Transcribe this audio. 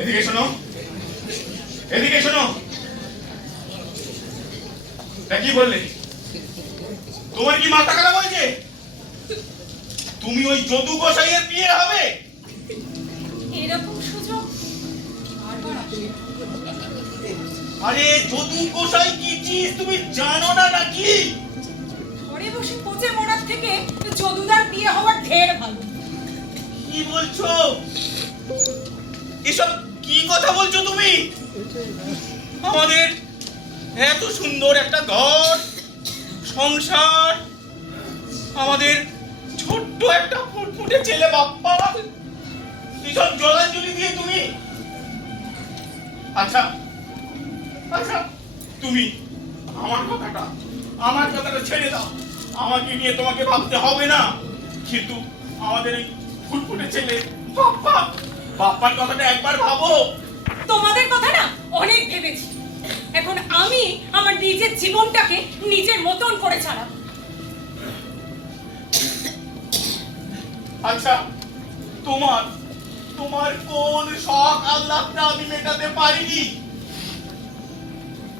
এদিকে শোনো, এদিকে শোনো। কি বললে? তোমার কি মাথা খারাপ হয়েছে? তুমি ওই যদু গোসাইয়ের বিয়ে হবে? এরকম সুযোগ বারবার আসে। আরে যদু গোসাই কি চিজ তুমি জানো না নাকি? ঘরে বসে পচে মরার থেকে যদুদার বিয়ে হওয়ার ঢের ভালো। কি বলছো? এসব কি কথা বলছো তুমি? আমাদের এত সুন্দর একটা ঘর সংসার, আমাদের ছোট্ট একটা ফুটফুটে ছেলে বাপ্পা, এসব জলাঞ্জলি দিয়ে তুমি? আচ্ছা আচ্ছা, তুমি আমার কথাটা ছেড়ে দাও। আমাকে নিয়ে তোমাকে ভাবতে হবে না, কিন্তু আমাদের এই ফুটফুটে ছেলে বাপ্পার কথাটা একবার ভাবো। তোমাদের কথা না অনেক ভেবেছি। এখন আমি আমার নিজের জীবনটাকে নিজের মতন করে চালাবো। আচ্ছা, তোমার কোন শখ আহ্লাদটা আমি মেটাতে পারিনি?